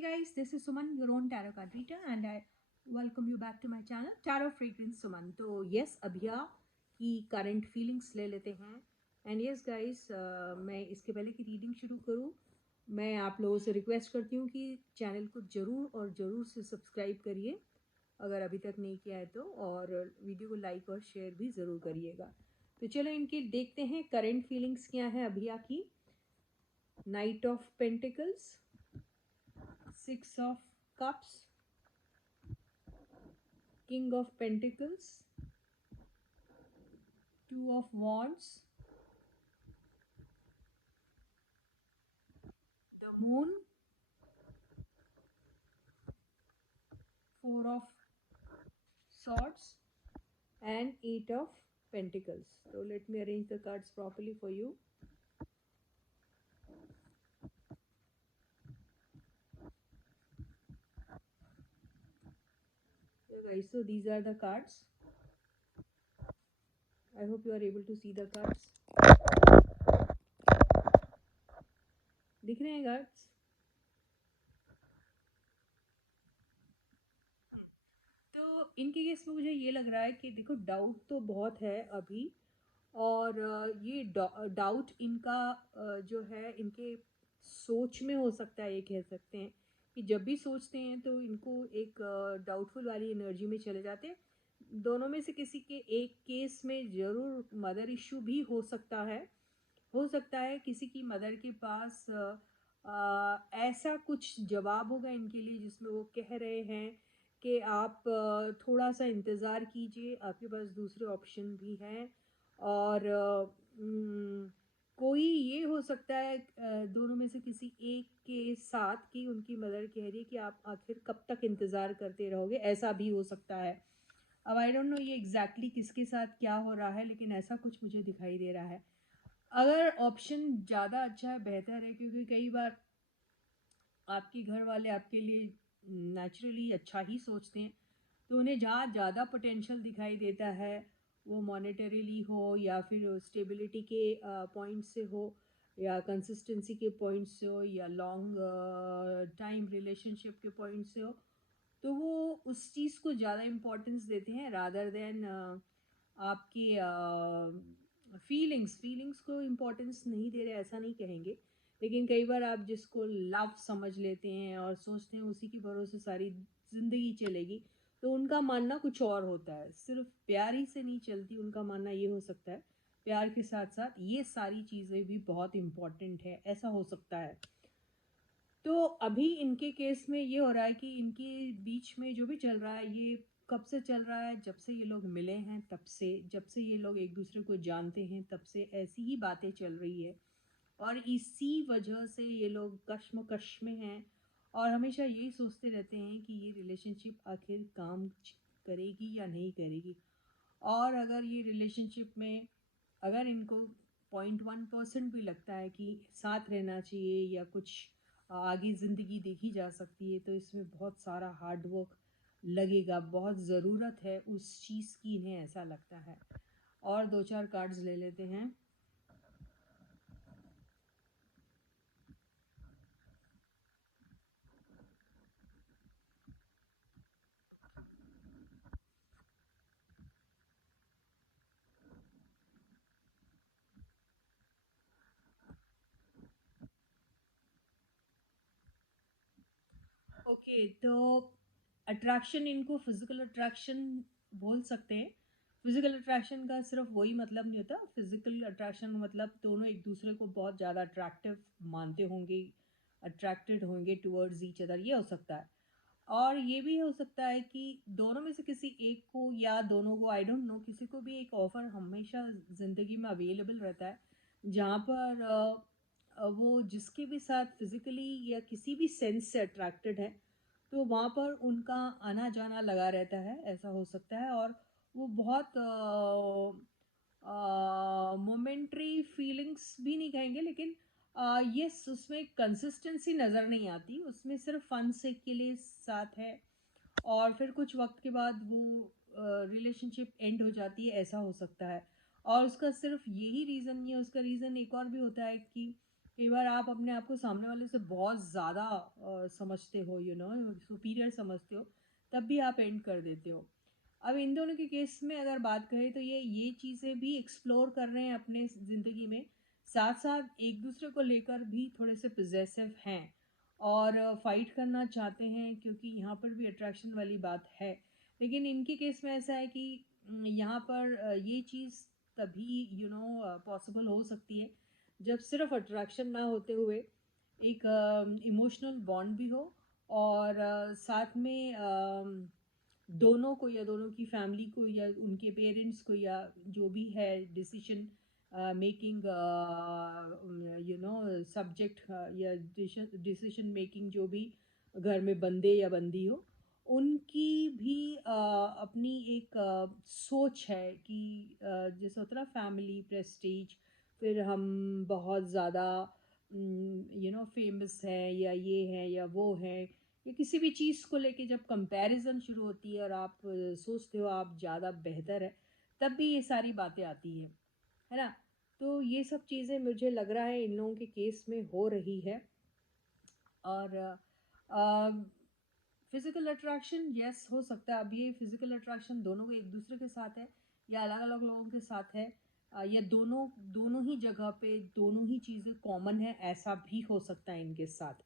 Hey guys, this is Suman, your own tarot card reader, and I welcome you back to my channel, Tarot Fragrance Suman. तो yes, अभिया की current feelings ले लेते हैं. And yes guys, मैं इसके पहले की रीडिंग शुरू करूँ, मैं आप लोगों से रिक्वेस्ट करती हूँ कि चैनल को ज़रूर और ज़रूर से सब्सक्राइब करिए अगर अभी तक नहीं किया है तो, और वीडियो को लाइक और शेयर भी ज़रूर करिएगा. तो चलो इनकी देखते हैं करंट फीलिंग्स क्या है अभिया की. Night of pentacles, Six of Cups, King of Pentacles, Two of Wands, the Moon, Four of Swords, and Eight of Pentacles. So let me arrange the cards properly for you. Yeah guys, so these are the cards. I hope you are able to see the cards. दिख रहे हैं cards? तो इनके case में मुझे ये लग रहा है कि देखो डाउट तो बहुत है अभी, और ये डाउट इनका जो है इनके सोच में हो सकता है. ये कह सकते हैं कि जब भी सोचते हैं तो इनको एक डाउटफुल वाली एनर्जी में चले जाते हैं. दोनों में से किसी के एक केस में ज़रूर मदर इश्यू भी हो सकता है. हो सकता है किसी की मदर के पास ऐसा कुछ जवाब होगा इनके लिए जिसमें वो कह रहे हैं कि आप थोड़ा सा इंतज़ार कीजिए, आपके पास दूसरे ऑप्शन भी हैं. और कोई ये हो सकता है दोनों में से किसी एक के साथ कि उनकी मदर कह रही है कि आप आखिर कब तक इंतज़ार करते रहोगे, ऐसा भी हो सकता है. अब आई डोंट नो ये एग्जैक्टली किसके साथ क्या हो रहा है, लेकिन ऐसा कुछ मुझे दिखाई दे रहा है. अगर ऑप्शन ज़्यादा अच्छा है, बेहतर है, क्योंकि कई बार आपके घर वाले आपके लिए नेचुरली अच्छा ही सोचते हैं, तो उन्हें जहाँ ज़्यादा पोटेंशियल दिखाई देता है, वो मॉनेटरीली हो या फिर स्टेबिलिटी के पॉइंट से हो, या कंसिस्टेंसी के पॉइंट से हो, या लॉन्ग टाइम रिलेशनशिप के पॉइंट से हो, तो वो उस चीज़ को ज़्यादा इम्पोर्टेंस देते हैं रादर देन आपकी फीलिंग्स को इम्पोर्टेंस नहीं दे रहे, ऐसा नहीं कहेंगे. लेकिन कई बार आप जिसको लव समझ लेते हैं और सोचते हैं उसी के भरोसे सारी ज़िंदगी चलेगी, तो उनका मानना कुछ और होता है. सिर्फ प्यार ही से नहीं चलती, उनका मानना ये हो सकता है प्यार के साथ साथ ये सारी चीज़ें भी बहुत इम्पॉर्टेंट है, ऐसा हो सकता है. तो अभी इनके केस में ये हो रहा है कि इनके बीच में जो भी चल रहा है, ये कब से चल रहा है, जब से ये लोग मिले हैं तब से, जब से ये लोग एक दूसरे को जानते हैं तब से ऐसी ही बातें चल रही है. और इसी वजह से ये लोग कश्मकश में हैं और हमेशा यही सोचते रहते हैं कि ये रिलेशनशिप आखिर काम करेगी या नहीं करेगी. और अगर ये रिलेशनशिप में अगर इनको 0.1% भी लगता है कि साथ रहना चाहिए या कुछ आगे ज़िंदगी देखी जा सकती है, तो इसमें बहुत सारा हार्ड वर्क लगेगा, बहुत ज़रूरत है उस चीज़ की, इन्हें ऐसा लगता है. और दो चार कार्ड्स ले लेते हैं. ओके, तो अट्रैक्शन, इनको फिजिकल अट्रैक्शन बोल सकते हैं. फिजिकल अट्रैक्शन का सिर्फ वही मतलब नहीं होता. फिजिकल अट्रैक्शन मतलब दोनों एक दूसरे को बहुत ज़्यादा अट्रैक्टिव मानते होंगे, अट्रैक्टेड होंगे टुवर्ड्स ईच अदर, ये हो सकता है. और ये भी हो सकता है कि दोनों में से किसी एक को या दोनों को, आई डोंट नो, किसी को भी एक ऑफ़र हमेशा ज़िंदगी में अवेलेबल रहता है जहाँ पर वो जिसके भी साथ फिज़िकली या किसी भी सेंस से अट्रैक्टेड है, तो वहाँ पर उनका आना जाना लगा रहता है, ऐसा हो सकता है. और वो बहुत मोमेंट्री फीलिंग्स भी नहीं कहेंगे, लेकिन यस, उसमें कंसिस्टेंसी नज़र नहीं आती, उसमें सिर्फ फन से के लिए साथ है और फिर कुछ वक्त के बाद वो रिलेशनशिप एंड हो जाती है, ऐसा हो सकता है. और उसका सिर्फ यही रीज़न नहीं है, उसका रीज़न एक और भी होता है कि कई बार आप अपने आप को सामने वाले से बहुत ज़्यादा समझते हो, सुपीरियर समझते हो, तब भी आप एंड कर देते हो। अब इन दोनों के केस में अगर बात करें तो ये चीज़ें भी एक्सप्लोर कर रहे हैं अपने ज़िंदगी में, साथ-साथ एक-दूसरे को लेकर भी थोड़े से पॉसेसिव हैं और फाइट करना चाहते हैं, क्योंकि यहाँ पर भी अट्रैक्शन वाली बात है। लेकिन इनके केस में ऐसा है कि यहाँ पर ये चीज़ तभी पॉसिबल हो सकती है जब सिर्फ अट्रैक्शन ना होते हुए एक इमोशनल बॉन्ड भी हो, और साथ में दोनों को या दोनों की फैमिली को या उनके पेरेंट्स को या जो भी है डिसीजन मेकिंग सब्जेक्ट या डिसीजन मेकिंग जो भी घर में बंदे या बंदी हो, उनकी भी अपनी एक सोच है कि जैसे होता है ना, फैमिली प्रेस्टीज, फिर हम बहुत ज़्यादा फेमस हैं या ये हैं या वो हैं, या किसी भी चीज़ को लेके जब कंपैरिजन शुरू होती है और आप सोचते हो आप ज़्यादा बेहतर है, तब भी ये सारी बातें आती है ना? तो ये सब चीज़ें मुझे लग रहा है इन लोगों के केस में हो रही है। और फिज़िकल अट्रैक्शन यस हो सकता है। अब ये फिज़िकल अट्रैक्शन दोनों को एक दूसरे के साथ है या अलग-अलग लोगों के साथ है, या दोनों दोनों ही जगह पे दोनों ही चीज़ें कॉमन है, ऐसा भी हो सकता है इनके साथ।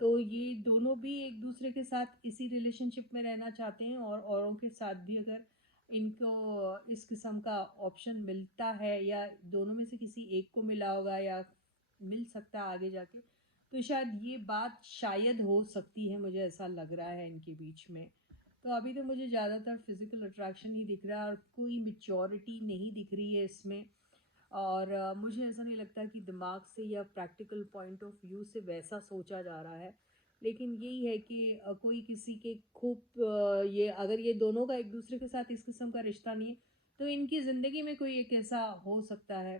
तो ये दोनों भी एक दूसरे के साथ इसी रिलेशनशिप में रहना चाहते हैं, और औरों के साथ भी अगर इनको इस किस्म का ऑप्शन मिलता है या दोनों में से किसी एक को मिला होगा या मिल सकता है आगे जाके, तो शायद ये बात शायद हो सकती है, मुझे ऐसा लग रहा है इनके बीच में। तो अभी तो मुझे ज़्यादातर फिज़िकल अट्रैक्शन ही दिख रहा है और कोई मैच्योरिटी नहीं दिख रही है इसमें। और मुझे ऐसा नहीं लगता कि दिमाग से या प्रैक्टिकल पॉइंट ऑफ व्यू से वैसा सोचा जा रहा है। लेकिन यही है कि कोई किसी के खूब ये अगर ये दोनों का एक दूसरे के साथ इस किस्म का रिश्ता नहीं है, तो इनकी ज़िंदगी में कोई एक ऐसा हो सकता है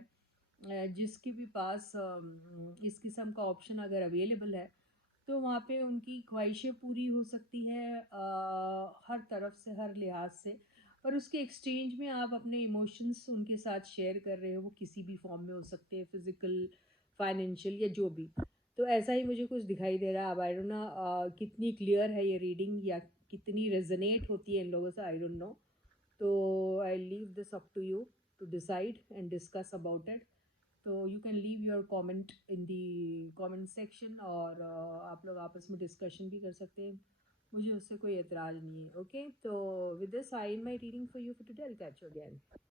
जिसके भी पास इस किस्म का ऑप्शन अगर अवेलेबल है, तो वहाँ पे उनकी ख्वाहिशें पूरी हो सकती है हर तरफ से, हर लिहाज से। और उसके एक्सचेंज में आप अपने इमोशंस उनके साथ शेयर कर रहे हो, वो किसी भी फॉर्म में हो सकते हैं, फिज़िकल, फाइनेंशियल या जो भी। तो ऐसा ही मुझे कुछ दिखाई दे रहा है। अब आई डोंट नो कितनी क्लियर है ये रीडिंग या कितनी रेज़ोनेट होती है इन लोगों से, आई डोंट नो। तो I leave this up to you to decide and discuss about it. तो you can leave your comment in the comment section, और आप लोग आपस में डिस्कशन भी कर सकते हैं। मुझे उससे कोई एतराज़ नहीं है। ओके, तो with this I and my reading for you for today. I will catch you again.